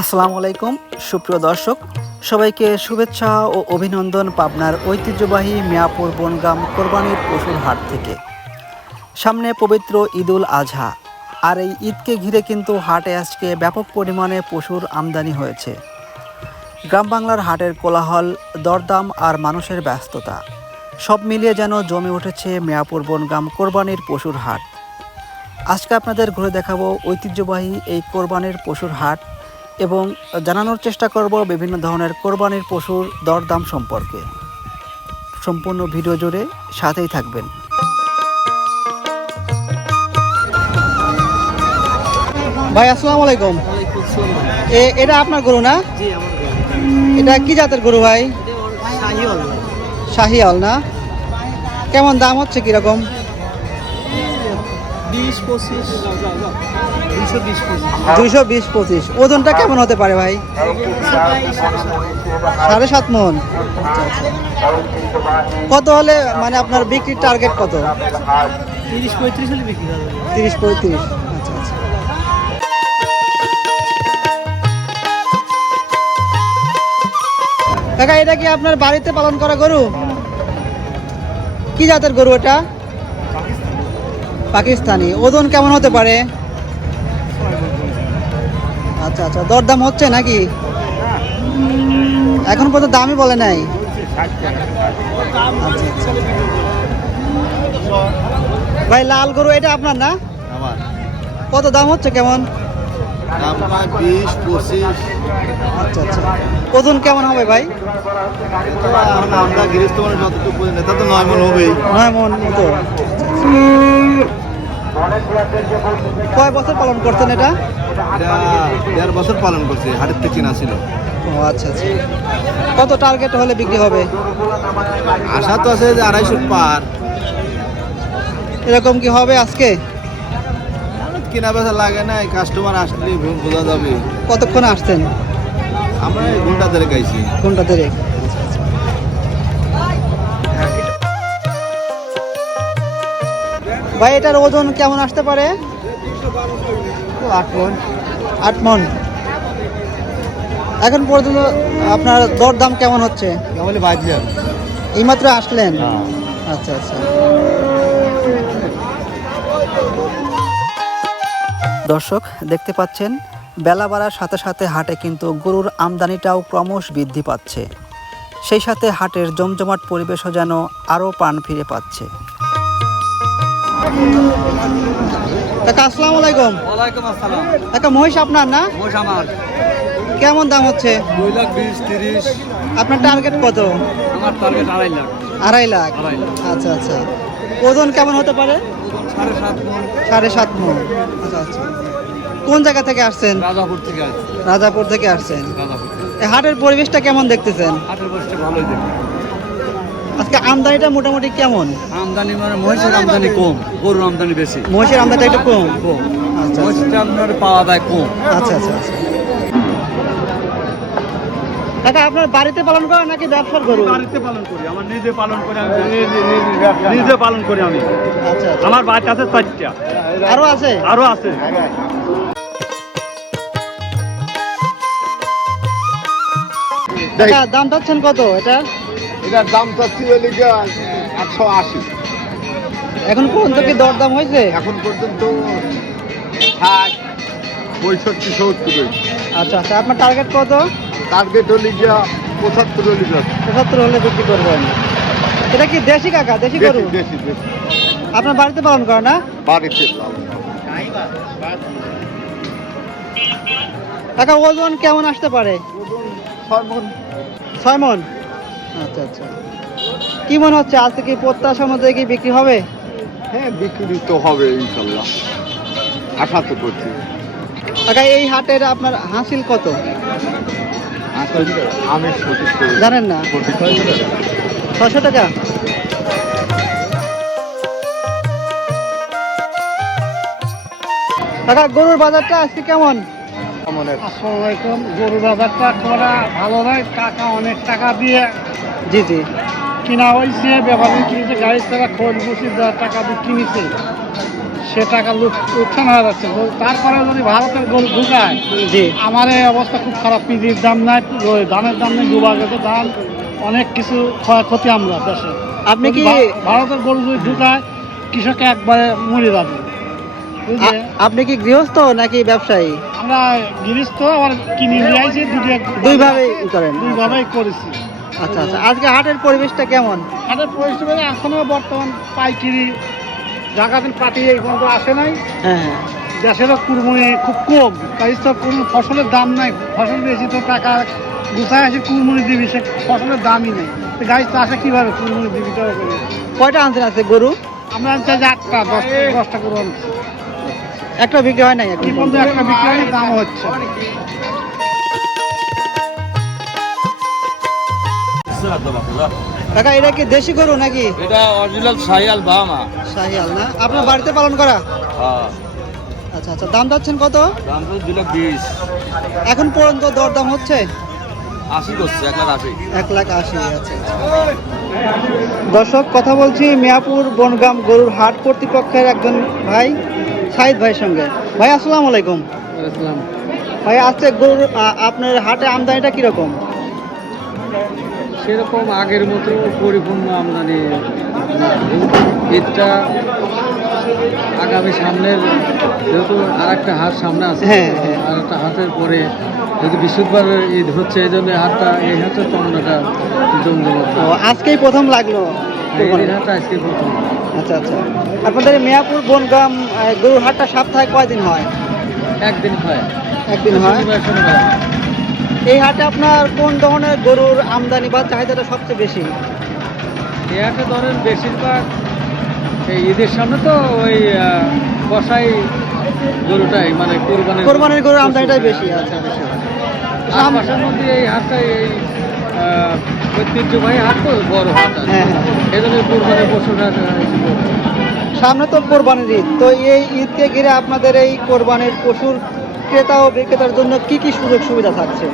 আসসালামু আলাইকুম সুপ্রিয় দর্শক, সবাইকে শুভেচ্ছা ও অভিনন্দন পাবনার ঐতিহ্যবাহী মিয়াপুর বনগ্রাম কোরবানির পশুর হাট থেকে। সামনে পবিত্র ঈদুল আজহা, আর এই ঈদকে ঘিরে কিন্তু হাটে আজকে ব্যাপক পরিমাণে পশুর আমদানি হয়েছে। গ্রাম বাংলার হাটের কোলাহল, দরদাম আর মানুষের ব্যস্ততা সব মিলিয়ে যেন জমে উঠেছে মিয়াপুর বনগ্রাম কোরবানির পশুর হাট। আজকে আপনাদের ঘুরে দেখাবো ঐতিহ্যবাহী এই কোরবানির পশুর হাট এবং জানানোর চেষ্টা করব বিভিন্ন ধরনের কোরবানির পশুর দরদাম সম্পর্কে। সম্পূর্ণ ভিডিও জুড়ে সাথেই থাকবেন। ভাই আসসালামু আলাইকুম। এটা আপনার গরু না? এটা কি জাতের গরু ভাই? শাহিওয়াল না? কেমন দাম হচ্ছে কিরকম? 220-25। ওজনটা কেমন হতে পারে ভাই? 7.5 মন। কত হলে মানে আপনার বিক্রির টার্গেট কত? 30-35 হলে বিক্রি হবে। 30-35। আচ্ছা আচ্ছা। কাকা, এটা কি আপনার বাড়িতে পালন করা গরু? কি জাতের গরু এটা? পাকিস্তানি। ওজন কেমন হতে পারে? আচ্ছা আচ্ছা। দরদাম হচ্ছে নাকি? এখন পর্যন্ত দামই বলে নাই। আচ্ছা আচ্ছা। ভাই লাল গরু এটা আপনার না? আমার কত দাম হচ্ছে কেমন? দাম 20-25। আচ্ছা আচ্ছা। ওজন কেমন হবে ভাই? আমরা গৃহস্থ মানুষ যতটুকু বুঝি না, তা তো 9 মণ হবেই। 9 মন মতো। কয় বছর পালন করছেন এটা? এটা 1.5 বছর পালন করছে, হাটের থেকে চেনা ছিল। ও আচ্ছা আচ্ছা। কত টার্গেট হলে বিক্রি হবে? আশা তো আছে যে 250 পার। এরকম কি হবে আজকে? কেনা বেচা লাগে না, কাস্টমার আসলে বোঝা যাবে। কতক্ষণ আসছেন? আমরা এই ঘন্টা ধরে গাইছি। কোনটা ধরে? ভাই এটার ওজন কেমন আসতে পারে? 8 মণ। 8 মন। এখন পর্যন্ত আপনার দরদাম কেমন হচ্ছে? কেবলই বাজলাম। এইমাত্র আসলেন? আচ্ছা আচ্ছা। দর্শক দেখতে পাচ্ছেন, বেলা বাড়ার সাথে সাথে হাটে কিন্তু গরুর আমদানিটাও ক্রমশ বৃদ্ধি পাচ্ছে। সেই সাথে হাটের জমজমাট পরিবেশও যেন আরও প্রাণ ফিরে পাচ্ছে। কাকা আসসালামু আলাইকুম। ওয়ালাইকুম আসসালাম। কাকা মহিষ আপনার না? মোষ আমার। কেমন দাম হচ্ছে? 2,20,30। আপনার টার্গেট কত? আমার টার্গেট 2.5 লাখ। 2.5 লাখ। 2.5 লাখ। আচ্ছা আচ্ছা। ওজন কেমন হতে পারে? 7.5 মণ। 7.5 মন। আচ্ছা আচ্ছা। কোন জায়গা থেকে আসছেন? রাজাপুর থেকে আসছে। রাজাপুর থেকে আসছেন। রাজাপুর থেকে। এই হাটের পরিবেশটা কেমন দেখতেছেন? হাটের বসতে ভালোই দেখি। আজকে আমদানিটা মোটামুটি কেমন? আমদানি মানে মহিষের আমদানি কম, গরুর আমদানি বেশি। মহিষের আমদানিটা একটু কম। কম। আচ্ছা আচ্ছা। মহিষটা আপনার পাওয়া যায় কম। আচ্ছা আচ্ছা আচ্ছা। কাকা আপনার বাড়িতে পালন করেন নাকি ব্যবসার গরু? বাড়িতে পালন করি, আমার নিজে পালন করি, আমি নিজে পালন করি আমি। আচ্ছা আচ্ছা। আমার বাচ্চা আছে 4টা। আরো আছে? আরো আছে। কাকা দাম চাচ্ছেন কত এটা? এটার দাম চাচ্ছি 180। এখন পর্যন্ত কি দরদাম হয়েছে? এখন পর্যন্ত 60, 65, 70। আচ্ছা আচ্ছা। আপনার টার্গেট কত? টার্গেট হলে গিয়া 75 হলে যাবে। 75 হলে বিক্রি করবেন। এটা কি দেশি কাকা? দেশি গরু? বেশি বেশি আপনার বাড়িতে পালন করেন না? বাড়িতে কাকা ওজন কেমন আসতে পারে? 6 মণ। 6 মন। আচ্ছা আচ্ছা। কি মনে হচ্ছে আজকে কি প্রত্যাশা অনুযায়ী কি বিক্রি হবে? হ্যাঁ, বিক্রি তো হবে ইনশাল্লাহ, আশা তো করছি। কাকা এই হাটের আপনার হাসিল কত আমি সঠিক করে জানেন না? 600 টাকা। কাকা গরুর বাজারটা আজকে কেমন? আসসালামু আলাইকুম। গরু বাজারটা করা ভালো নয়, টাকা অনেক টাকা দিয়ে জি জি। কিনা হয়েছে, ব্যাপারী কিনেছে, গাড়ির টাকা খোঁজ বসে টাকা দিয়ে কিনেছে। সে টাকা লোকসান হয়ে যাচ্ছে। তো তারপরে যদি ভারতের গরু ঢুকায়, জি। আমার এই অবস্থা খুব খারাপ। পিজির দাম নাই, ওই ধানের দাম নেই, ডুবা গেছে ধান, অনেক কিছু ক্ষয়ক্ষতি আমরা দেশে। আপনি কি ভারতের গরু যদি ঢুকায়, কৃষক একবারে মরে যাবে, বুঝলে? আপনি কি গৃহস্থ নাকি ব্যবসায়ী? আমরা গৃহস্থ, আবার কিনে নিয়ে আইছি, দুইভাবেই করেন? দুইভাবেই করেছি। আচ্ছা আচ্ছা, আজকে হাটের পরিবেশটা কেমন? হাটের পরিস্থিতি এখনো বর্তমান পাইকারি জায়গাতে পাঠিয়ে এই পর্যন্ত আসে নাই। হ্যাঁ হ্যাঁ। দেশেরও কুরবানি খুব কম, তাই তো কোনো ফসলের দাম নাই। ফসল বেশি তো টাকা গুছায় আসে, কুরবানি দিবি, সে ফসলের দামই নেই। তো গাছ তো আসে কীভাবে কুরবানি দিবি? কয়টা আনছেন আছে গরু? আমরা আনছি যে 8টা 10টা করে আনছি। একটা বিক্রি হয় নাই এখন এই পর্যন্ত একটা বিক্রি হয়নি, দাম হচ্ছে। কাকা, এটা কি দেশি গরু নাকি? এটা অরিজিনাল শাহিয়াল বাহামা। শাহিয়াল না? আপনার বাড়িতে পালন করা? হ্যাঁ, আচ্ছা আচ্ছা, দাম যাচ্ছেন কত? দাম তো 2,20,000। এখন পর্যন্ত দরদাম হচ্ছে 80 করছে, 1,80,000। 1,80,000। আচ্ছা আচ্ছা। দর্শক, কথা বলছি মিয়াপুর বনগাম গরুর হাট কর্তৃপক্ষের একজন ভাই, সাইদ ভাইয়ের সঙ্গে। ভাই আসসালামু আলাইকুম। ভাই, আজকে গরুর আপনার হাটে আমদানিটা কিরকম? সেরকম আগের মতো পরিপূর্ণ আমদানি না। ঈদটা আগামী সামনের, যেহেতু আর একটা হাট সামনে আছে, হ্যাঁ, হ্যাঁ। আর একটা হাটের পরে যদি বৃহস্পতিবার ঈদ হচ্ছে, এই জন্য হাটটা, এই হাটের তুলনাটা জমজমত। ও, আজকেই প্রথম লাগলো এই কোরবানি? হাটটা আজকে প্রথম। আচ্ছা আচ্ছা। আপনাদের মিয়াপুর বনগাম গরুর হাটটা সপ্তাহে কয়দিন হয়? একদিন হয়, একদিন হয়। শনিবার শনিবার। এই হাটে আপনার কোন ধরনের গরুর আমদানি বা চাহিদাটা সবচেয়ে বেশি? এই হাটে ধরেন বেশিরভাগ এই ঈদের সামনে তো ওই কষাই গরুটাই, মানে কোরবানির গরুর আমদানিটাই বেশি। আচ্ছা আচ্ছা। আশপাশের মধ্যে এই হাটটাই, এই ঐতিহ্যবাহী হাট তো, বড় হাট। হ্যাঁ হ্যাঁ। এই জন্য কোরবানির পশুটা সামনে তো কোরবানির ঈদ, তো এই ঈদকে ঘিরে আপনাদের এই কোরবানির পশুর ক্রেতা ও বিক্রেতার জন্য কি কি সুযোগ সুবিধা থাকছে?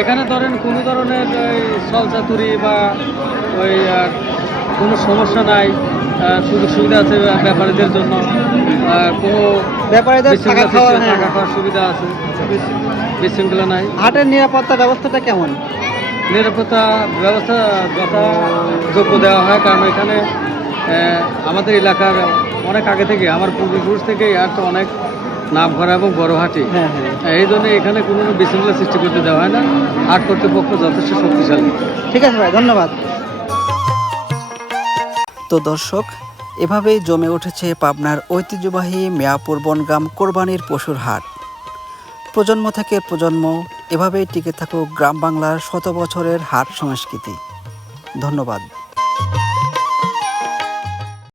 এখানে ধরেন কোনো ধরনের ওই সলচাতুরি বা ওই কোনো সমস্যা নাই। সুযোগ সুবিধা আছে ব্যাপারীদের জন্য, কোনো ব্যাপারীদের থাকা খাওয়ার, হ্যাঁ, থাকা খাওয়ার সুবিধা আছে, বিশৃঙ্খলা নাই। হাটের নিরাপত্তা ব্যবস্থাটা কেমন? নিরাপত্তা ব্যবস্থা যথাযোগ্য দেওয়া হয়, কারণ এখানে আমাদের এলাকার অনেক আগে থেকে, আমার পূর্বপুরুষ থেকে এই হাটটা অনেক নাম করা এবং বড় হাটই। হ্যাঁ হ্যাঁ। এই জন্য এখানে কোনো বিশৃঙ্খলা সৃষ্টি করতে দেওয়া হয় না। হাট কর্তৃপক্ষ যথেষ্ট শক্তিশালী। ঠিক আছে ভাই, ধন্যবাদ। তো দর্শক, এভাবেই জমে উঠেছে পাবনার ঐতিহ্যবাহী মিয়াপুর বনগাম কোরবানির পশুর হাট। প্রজন্ম থেকে প্রজন্ম এভাবেই টিকে থাকুক গ্রাম বাংলার শত বছরের হাট সংস্কৃতি। ধন্যবাদ।